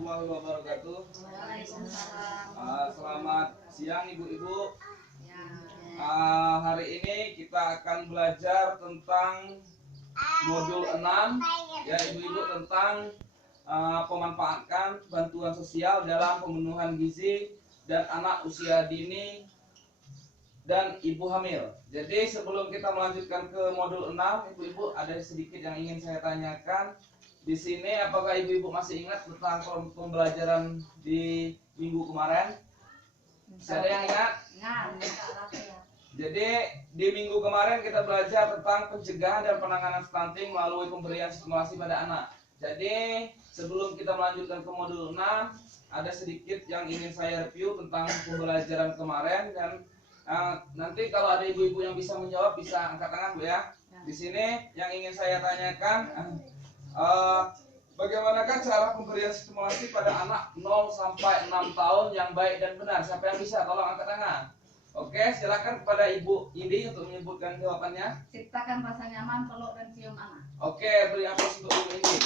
warahmatullahi wabarakatuh. Selamat siang ibu-ibu. Hari ini kita akan belajar tentang modul 6 ya ibu-ibu, tentang pemanfaatkan bantuan sosial dalam pemenuhan gizi dan anak usia dini dan ibu hamil. Jadi sebelum kita melanjutkan ke modul 6, ibu-ibu, ada sedikit yang ingin saya tanyakan. Di sini apakah ibu-ibu masih ingat tentang pembelajaran di minggu kemarin? Ada yang ingat? Jadi di minggu kemarin kita belajar tentang pencegahan dan penanganan stunting melalui pemberian stimulasi pada anak. Jadi sebelum kita melanjutkan ke modul 6, ada sedikit yang ingin saya review tentang pembelajaran kemarin, dan nanti kalau ada ibu-ibu yang bisa menjawab bisa angkat tangan Bu ya. Di sini yang ingin saya tanyakan, bagaimanakah cara pemberian stimulasi pada anak 0 sampai 6 tahun yang baik dan benar? Siapa yang bisa? Tolong angkat tangan. Oke, silakan kepada Ibu Indi untuk menyebutkan jawabannya. Ciptakan rasa nyaman, peluk dan cium anak. Oke, beri aplaus untuk Ibu Indi.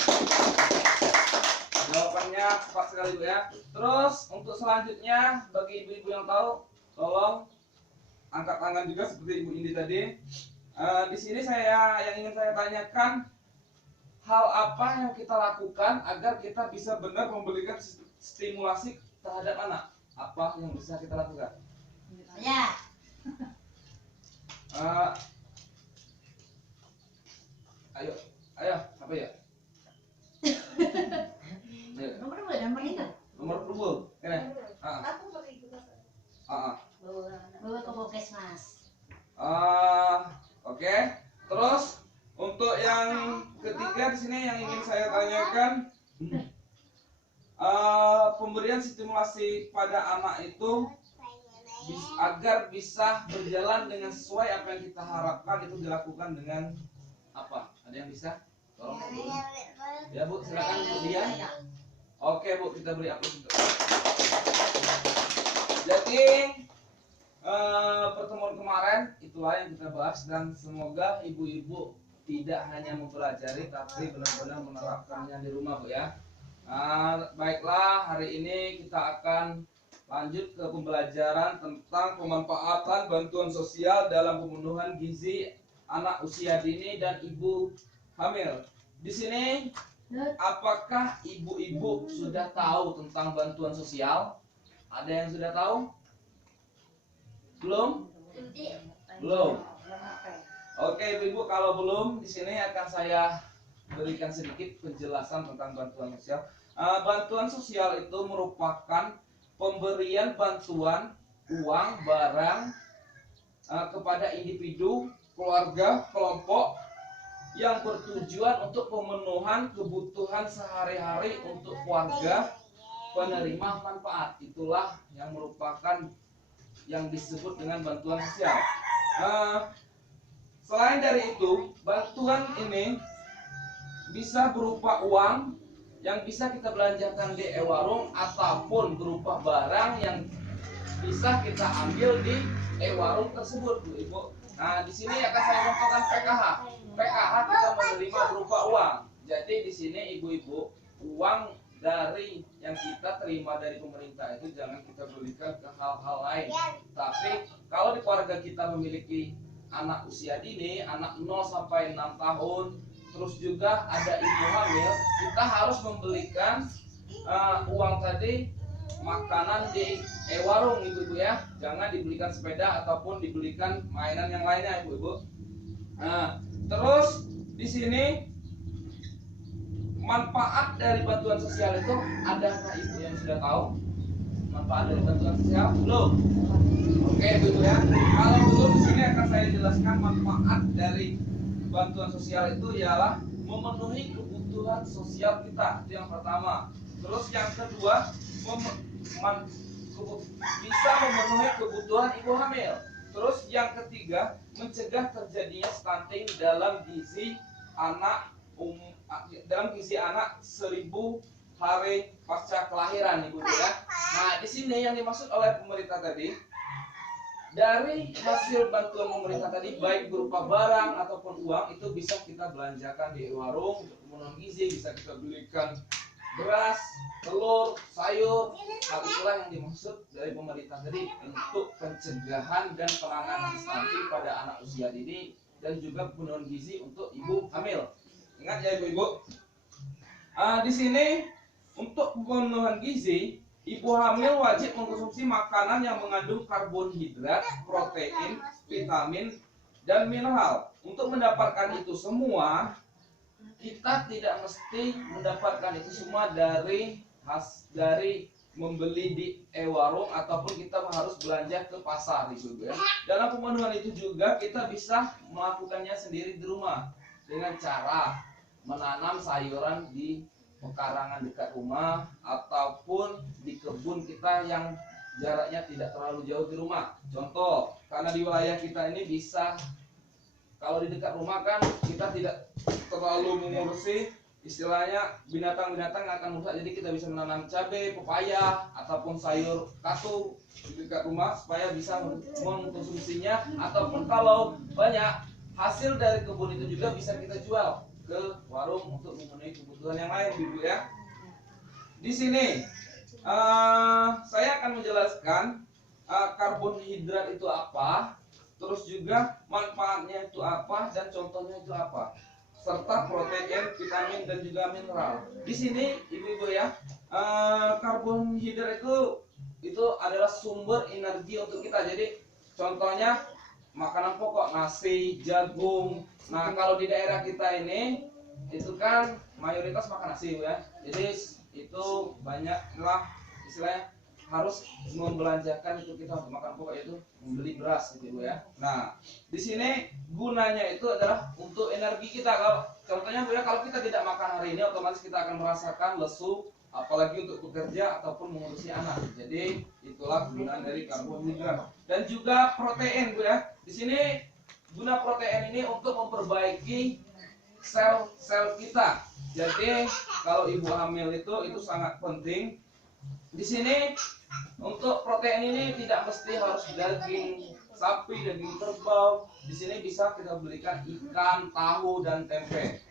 Jawabannya tepat sekali Bu ya. Terus untuk selanjutnya, bagi ibu-ibu yang tahu, tolong angkat tangan juga seperti Ibu Indi tadi. Di sini yang ingin saya tanyakan, hal apa yang kita lakukan agar kita bisa benar memberikan stimulasi terhadap anak? Apa yang bisa kita lakukan? Ya. Ayo, apa ya? Nomor berapa? Nomor itu. Nomor 20. Ini. Bawa ke Puskesmas. Oke. Terus untuk yang ketiga di sini yang ingin saya tanyakan, pemberian stimulasi pada anak itu agar bisa berjalan dengan sesuai apa yang kita harapkan, itu dilakukan dengan apa? Ada yang bisa? Tolong Bu. Ya Bu, silakan Bu Dian. Oke Bu, kita beri aplaus untuk. Jadi pertemuan kemarin itulah yang kita bahas, dan semoga ibu-ibu tidak hanya mempelajari tapi benar-benar menerapkannya di rumah Bu ya. Baiklah, hari ini kita akan lanjut ke pembelajaran tentang pemanfaatan bantuan sosial dalam pemenuhan gizi anak usia dini dan ibu hamil. Di sini, apakah ibu-ibu sudah tahu tentang bantuan sosial? Ada yang sudah tahu? Belum? Belum. Oke, ibu-ibu, kalau belum, di sini akan saya berikan sedikit penjelasan tentang bantuan sosial. Bantuan sosial itu merupakan pemberian bantuan uang, barang kepada individu, keluarga, kelompok yang bertujuan untuk pemenuhan kebutuhan sehari-hari untuk keluarga penerima manfaat. Itulah yang merupakan yang disebut dengan bantuan sosial. Selain dari itu, bantuan ini bisa berupa uang yang bisa kita belanjakan di e-warung, ataupun berupa barang yang bisa kita ambil di e-warung tersebut, Bu Ibu. Nah, di sini akan saya contohkan PKH. PKH kita menerima berupa uang. Jadi di sini ibu-ibu, uang dari yang kita terima dari pemerintah itu jangan kita berikan ke hal-hal lain. Tapi kalau di keluarga kita memiliki anak usia dini, anak 0 sampai 6 tahun, terus juga ada ibu hamil, kita harus membelikan uang tadi, makanan di warung ibu-ibu ya. Jangan dibelikan sepeda ataupun dibelikan mainan yang lainnya ibu-ibu. Terus di sini manfaat dari bantuan sosial itu, adakah ibu yang sudah tahu manfaat dari bantuan sosial? Belum? Oke ibu ya. Kalau belum, di sini akan saya jelaskan manfaat dari bantuan sosial itu ialah memenuhi kebutuhan sosial kita, itu yang pertama. Terus yang kedua, bisa memenuhi kebutuhan ibu hamil. Terus yang ketiga, mencegah terjadinya stunting dalam gizi anak 1000 hari pasca kelahiran ibu ya. Nah, di sini yang dimaksud oleh pemerintah tadi, dari hasil bantuan pemerintah tadi, baik berupa barang ataupun uang, itu bisa kita belanjakan di warung untuk pemenuhan gizi, bisa kita belikan beras, telur, sayur. Hal itulah yang dimaksud dari pemerintah tadi untuk pencegahan dan penanganan stunting pada anak usia dini dan juga pemenuhan gizi untuk ibu hamil. Ingat ya ibu-ibu. Di sini untuk pemenuhan gizi, ibu hamil wajib mengkonsumsi makanan yang mengandung karbohidrat, protein, vitamin, dan mineral. Untuk mendapatkan itu semua, kita tidak mesti mendapatkan itu semua dari membeli di e-warung ataupun kita harus belanja ke pasar itu ya. Dalam pemenuhan itu juga kita bisa melakukannya sendiri di rumah dengan cara menanam sayuran di pekarangan dekat rumah ataupun di kebun kita yang jaraknya tidak terlalu jauh di rumah. Contoh, karena di wilayah kita ini bisa, kalau di dekat rumah kan kita tidak terlalu mengurusi istilahnya binatang-binatang yang akan merusak, jadi kita bisa menanam cabai, pepaya ataupun sayur katu di dekat rumah supaya bisa mengkonsumsinya, ataupun kalau banyak hasil dari kebun itu juga bisa kita jual ke warung untuk memenuhi kebutuhan yang lain, ibu ya. Di sini saya akan menjelaskan karbohidrat itu apa, terus juga manfaatnya itu apa dan contohnya itu apa, serta protein, vitamin dan juga mineral. Di sini ibu-ibu ya, karbohidrat itu adalah sumber energi untuk kita. Jadi contohnya makanan pokok nasi, jagung. Nah kalau di daerah kita ini itu kan mayoritas makan nasi ya. Jadi itu banyaklah istilahnya harus membelanjakan itu kita untuk makan pokok, yaitu membeli beras gitu ya. Nah di sini gunanya itu adalah untuk energi kita. Kalau contohnya Bu ya, kalau kita tidak makan hari ini otomatis kita akan merasakan lesu, apalagi untuk bekerja ataupun mengurusi anak. Jadi itulah gunaan dari karbohidrat. Dan juga protein Bu ya. Di sini guna protein ini untuk memperbaiki sel-sel kita. Jadi kalau ibu hamil itu sangat penting. Di sini untuk protein ini tidak mesti harus daging sapi, daging kerbau. Di sini bisa kita belikan ikan, tahu dan tempe.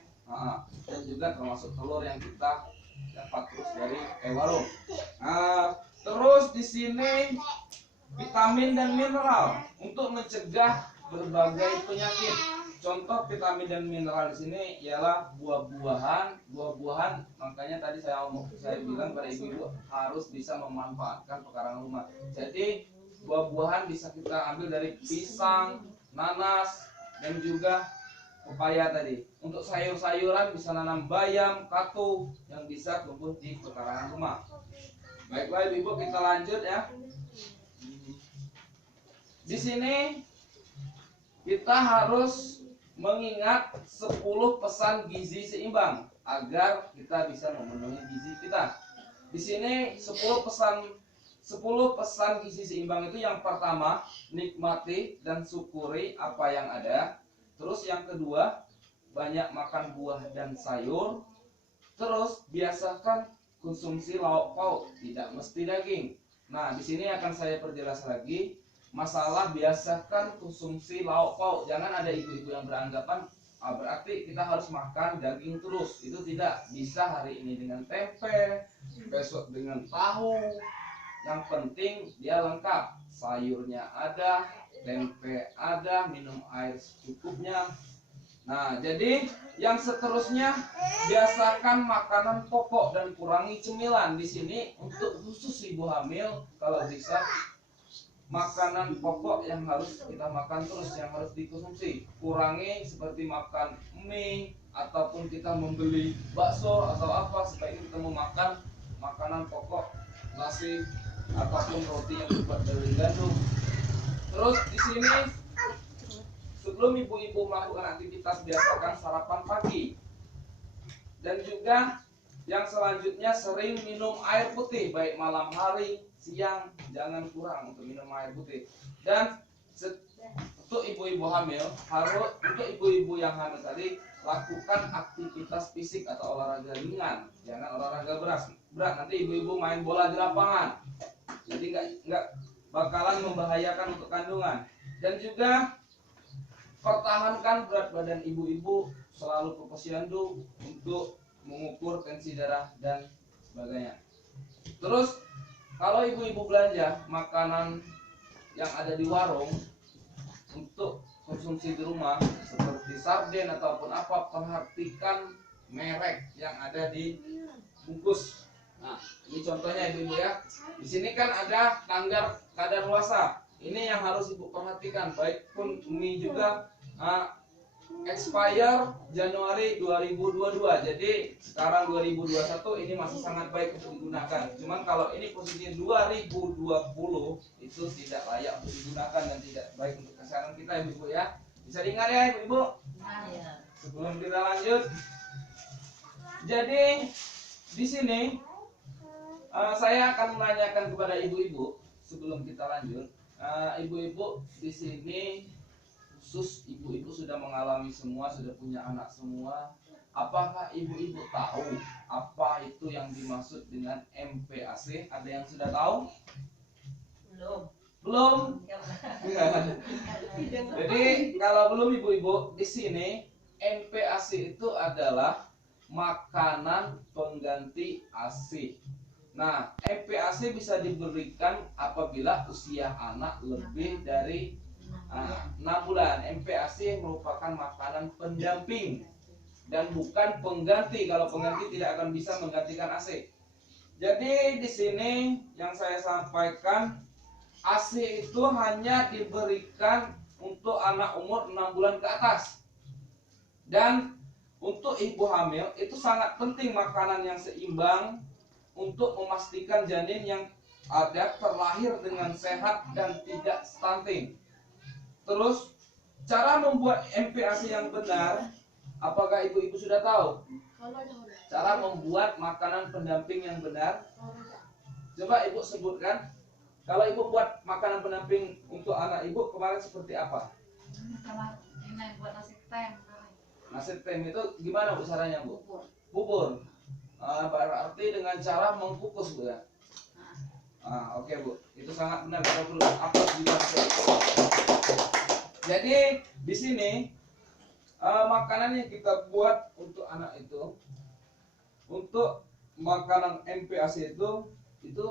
Dan juga termasuk telur yang kita dapat terus dari warung. Terus di sini vitamin dan mineral untuk mencegah berbagai penyakit. Contoh vitamin dan mineral di sini ialah buah-buahan. Makanya tadi saya bilang pada ibu-ibu harus bisa memanfaatkan pekarangan rumah. Jadi buah-buahan bisa kita ambil dari pisang, nanas, dan juga pepaya tadi. Untuk sayur-sayuran bisa nanam bayam, katu yang bisa tumbuh di pekarangan rumah. Baiklah ibu-ibu, kita lanjut ya. Di sini kita harus mengingat 10 pesan gizi seimbang agar kita bisa memenuhi gizi kita. Di sini 10 pesan gizi seimbang itu, yang pertama nikmati dan syukuri apa yang ada. Terus yang kedua banyak makan buah dan sayur. Terus biasakan konsumsi lauk pauk, tidak mesti daging. Nah, di sini akan saya perjelas lagi masalah biasakan konsumsi lauk pauk. Jangan ada ibu-ibu yang beranggapan berarti kita harus makan daging terus. Itu tidak. Bisa hari ini dengan tempe, besok dengan tahu. Yang penting dia lengkap. Sayurnya ada, tempe ada, minum air secukupnya. Nah, jadi yang seterusnya biasakan makanan pokok dan kurangi cemilan. Di sini untuk khusus ibu hamil, kalau bisa makanan pokok yang harus kita makan terus, yang harus dikonsumsi. Kurangi seperti makan mie ataupun kita membeli bakso atau apa, supaya kita mau makan makanan pokok, nasi ataupun roti yang terbuat dari gandum. Terus di sini sebelum ibu-ibu melakukan aktivitas biasakan sarapan pagi. Dan juga yang selanjutnya sering minum air putih baik malam hari, siang, jangan kurang untuk minum air putih. Dan untuk ibu-ibu hamil, untuk ibu-ibu yang hamil tadi, lakukan aktivitas fisik atau olahraga ringan, jangan olahraga berat. Nanti ibu-ibu main bola di lapangan, jadi nggak bakalan membahayakan untuk kandungan. Dan juga pertahankan berat badan ibu-ibu selalu ke posyandu untuk mengukur tensi darah dan sebagainya. Terus kalau ibu-ibu belanja makanan yang ada di warung untuk konsumsi di rumah seperti sarden ataupun apa, perhatikan merek yang ada di bungkus. Nah, ini contohnya ibu-ibu ya. Di sini kan ada tanggal kadaluarsa. Ini yang harus ibu perhatikan. Baik pun ini juga expire Januari 2022. Jadi sekarang 2021 ini masih sangat baik untuk digunakan. Cuman kalau ini posisi 2020 itu tidak layak untuk digunakan dan tidak baik untuk kesehatan kita ibu-ibu ya. Bisa diingat ya ibu-ibu. Sebelum kita lanjut. Jadi di sini saya akan menanyakan kepada ibu-ibu sebelum kita lanjut. Ibu-ibu di sini khusus ibu-ibu sudah mengalami semua, sudah punya anak semua. Apakah ibu-ibu tahu apa itu yang dimaksud dengan MPAC? Ada yang sudah tahu? Belum. Jadi kalau belum ibu-ibu, di sini MPAC itu adalah makanan pengganti ASI. Nah, MPAC bisa diberikan apabila usia anak lebih dari 6 bulan. MPAC merupakan makanan pendamping dan bukan pengganti. Kalau pengganti tidak akan bisa menggantikan ASI. Jadi di sini yang saya sampaikan, ASI itu hanya diberikan untuk anak umur 6 bulan ke atas. Dan untuk ibu hamil itu sangat penting makanan yang seimbang untuk memastikan janin yang ada terlahir dengan sehat dan tidak stunting. Terus cara membuat MPAC yang benar, apakah ibu-ibu sudah tahu? Cara membuat makanan pendamping yang benar. Coba ibu sebutkan. Kalau ibu buat makanan pendamping untuk anak ibu kemarin seperti apa? Kalau ini buat nasi tem. Nasi tem itu gimana bu caranya bu? Bubur. Bubur. Berarti dengan cara mengkukus bu ya. Oke bu, itu sangat benar. Kita perlu upload juga. Jadi di sini makanan yang kita buat untuk anak itu, untuk makanan MPAC itu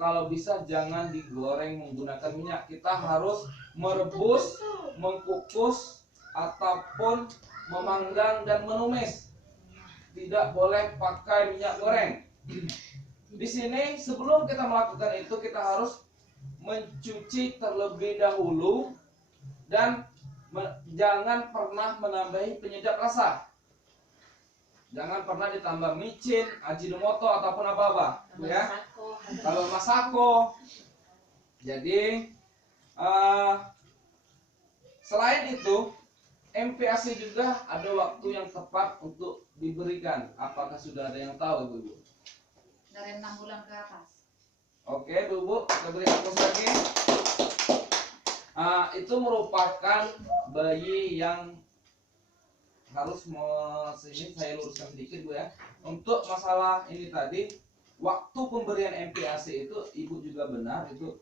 kalau bisa jangan digoreng menggunakan minyak. Kita harus merebus, mengkukus ataupun memanggang dan menumis. Tidak boleh pakai minyak goreng. Di sini sebelum kita melakukan itu kita harus mencuci terlebih dahulu dan jangan pernah menambahi penyedap rasa. Jangan pernah ditambah micin, ajinomoto ataupun apa-apa, ya. Kalau masako. Jadi selain itu MPAC juga ada waktu yang tepat untuk diberikan. Apakah sudah ada yang tahu ibu-ibu? Dari 6 bulan ke atas. Oke, Bu, kita beri fokus lagi. Itu merupakan bayi yang harus sini saya luruskan sedikit Bu ya. Untuk masalah ini tadi, waktu pemberian MPAC itu ibu juga benar itu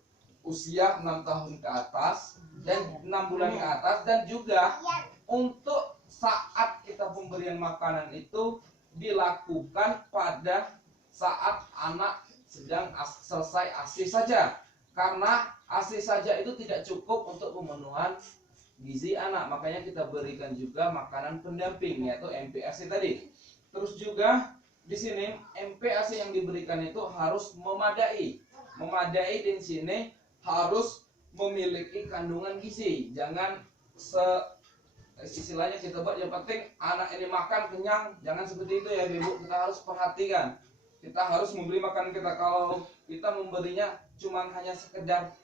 usia 6 tahun ke atas dan 6 bulan ke atas, dan juga untuk saat kita pemberian makanan itu dilakukan pada saat anak sedang selesai ASI saja, karena ASI saja itu tidak cukup untuk pemenuhan gizi anak. Makanya kita berikan juga makanan pendamping yaitu MPAC tadi. Terus juga di sini MPAC yang diberikan itu harus memadai. Memadai di sini harus memiliki kandungan gizi. Jangan istilahnya kita buat yang penting anak ini makan kenyang. Jangan seperti itu ya Ibu. Kita harus perhatikan. Kita harus memberi makanan kita. Kalau kita memberinya cuma hanya sekedar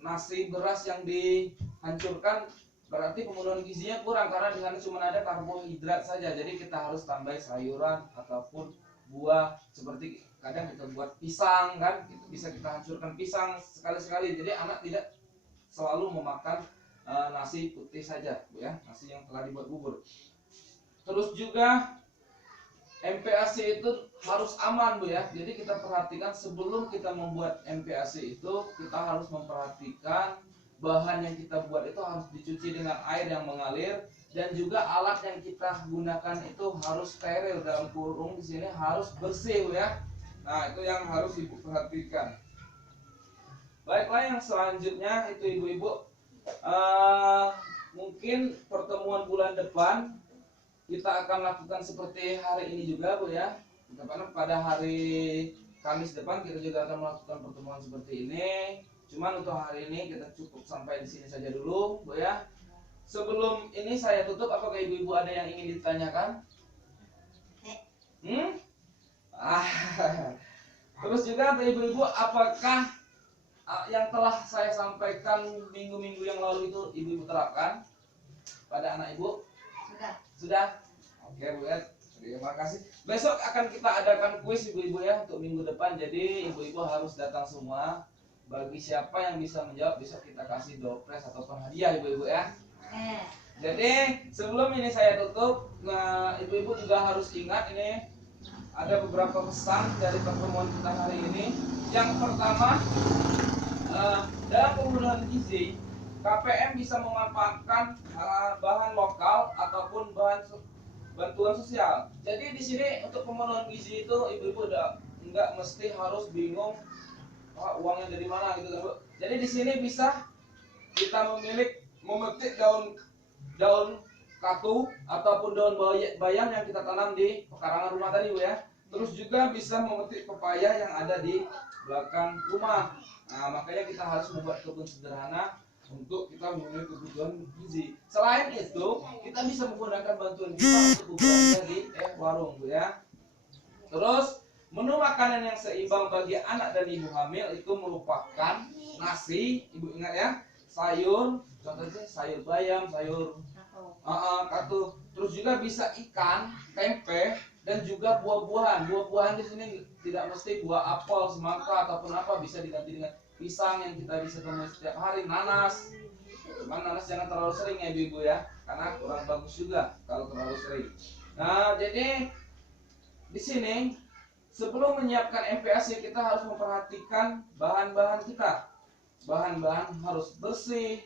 nasi beras yang dihancurkan, berarti pemenuhan gizinya kurang karena dengan cuma ada karbohidrat saja. Jadi kita harus tambah sayuran ataupun buah, seperti kadang kita buat pisang kan, itu bisa kita hancurkan pisang sekali-sekali. Jadi anak tidak selalu memakan nasi putih saja, Bu ya, nasi yang telah dibuat bubur. Terus juga MPAC itu harus aman Bu ya. Jadi kita perhatikan sebelum kita membuat MPAC itu kita harus memperhatikan bahan yang kita buat itu harus dicuci dengan air yang mengalir, dan juga alat yang kita gunakan itu harus steril, dalam kurung di sini harus bersih Bu ya. Nah, itu yang harus ibu perhatikan. Baiklah, yang selanjutnya itu ibu-ibu, mungkin pertemuan bulan depan kita akan lakukan seperti hari ini juga Bu ya. Karena pada hari Kamis depan kita juga akan melakukan pertemuan seperti ini. Cuman untuk hari ini kita cukup sampai di sini saja dulu Bu ya. Sebelum ini saya tutup, apakah ibu-ibu ada yang ingin ditanyakan? Ah, terus juga untuk ibu-ibu, apakah yang telah saya sampaikan minggu-minggu yang lalu itu ibu-ibu terapkan pada anak ibu? Sudah? Oke Bu ya, terima kasih. Besok akan kita adakan kuis ibu-ibu ya untuk minggu depan. Jadi ibu-ibu harus datang semua. Bagi siapa yang bisa menjawab, besok kita kasih doorprize ataupun hadiah ibu-ibu ya. Jadi sebelum ini saya tutup, ibu-ibu juga harus ingat ini ada beberapa pesan dari pertemuan kita hari ini. Yang pertama, dalam pemenuhan gizi, KPM bisa memanfaatkan bahan lokal ataupun bahan bantuan sosial. Jadi di sini untuk pemenuhan gizi itu ibu-ibu nggak mesti harus bingung uangnya dari mana gitu kan Bu. Jadi di sini bisa kita memetik daun katu ataupun daun bayam yang kita tanam di pekarangan rumah tadi Bu ya. Terus juga bisa memetik pepaya yang ada di belakang rumah. Nah, makanya kita harus membuat kebun sederhana untuk kita memenuhi kebutuhan gizi. Selain itu, kita bisa menggunakan bantuan kita untuk belanja di warung Bu ya. Terus menu makanan yang seimbang bagi anak dan ibu hamil itu merupakan nasi, ibu ingat ya, sayur, contohnya sayur bayam, sayur katu, terus juga bisa ikan, tempe, dan juga buah-buahan. Buah-buahan di sini tidak mesti buah apel, semangka ataupun apa, bisa diganti dengan pisang yang kita bisa temui setiap hari, nanas. Cuman nanas jangan terlalu sering ya ibu-ibu ya, karena kurang bagus juga kalau terlalu sering. Nah, jadi di sini sebelum menyiapkan MPASI kita harus memperhatikan bahan-bahan kita. Bahan-bahan harus bersih,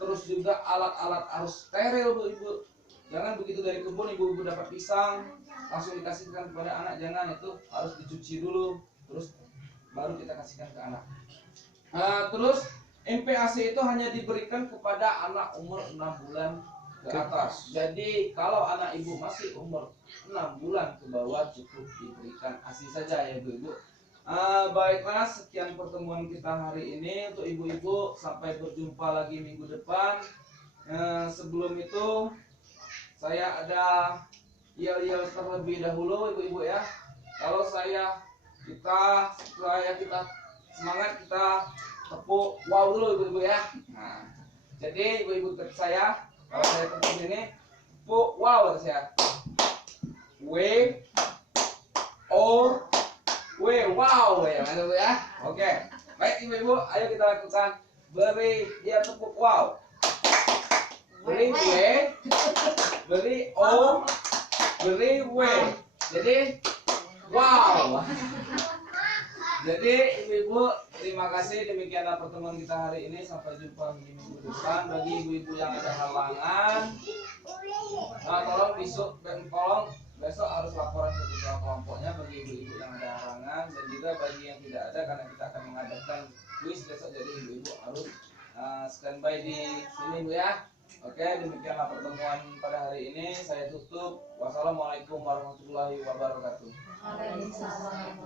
terus juga alat-alat harus steril Bu Ibu. Jangan begitu dari kebun ibu-ibu dapat pisang langsung dikasihkan kepada anak, jangan, itu harus dicuci dulu terus baru kita kasihkan ke anak. Terus MPASI itu hanya diberikan kepada anak umur 6 bulan ke atas. Jadi kalau anak ibu masih umur 6 bulan ke bawah cukup diberikan ASI saja ya ibu-ibu. Baiklah, sekian pertemuan kita hari ini untuk ibu-ibu. Sampai berjumpa lagi minggu depan. Sebelum itu saya ada yel-yel terlebih dahulu ibu-ibu ya. Kalau kita semangat, kita tepuk wow dulu ibu-ibu ya. Nah, jadi ibu-ibu saya, kalau saya tepuk ini tepuk wow saya. W O W wow ya Bu ya. Oke. Baik ibu-ibu, ayo kita lakukan. Beri dia tepuk wow. Beri W, beri O, beri W. Jadi wow. Jadi ibu-ibu, terima kasih, demikianlah pertemuan kita hari ini. Sampai jumpa di minggu depan. Bagi ibu-ibu yang ada halangan, tolong besok harus laporan ke ketua kelompoknya bagi ibu-ibu yang ada halangan, dan juga bagi yang tidak ada, karena kita akan mengadakan kuis besok. Jadi ibu-ibu harus standby di sini Bu ya. Oke, demikianlah pertemuan pada hari ini. Saya tutup. Wassalamualaikum warahmatullahi wabarakatuh. Waalaikumsalam.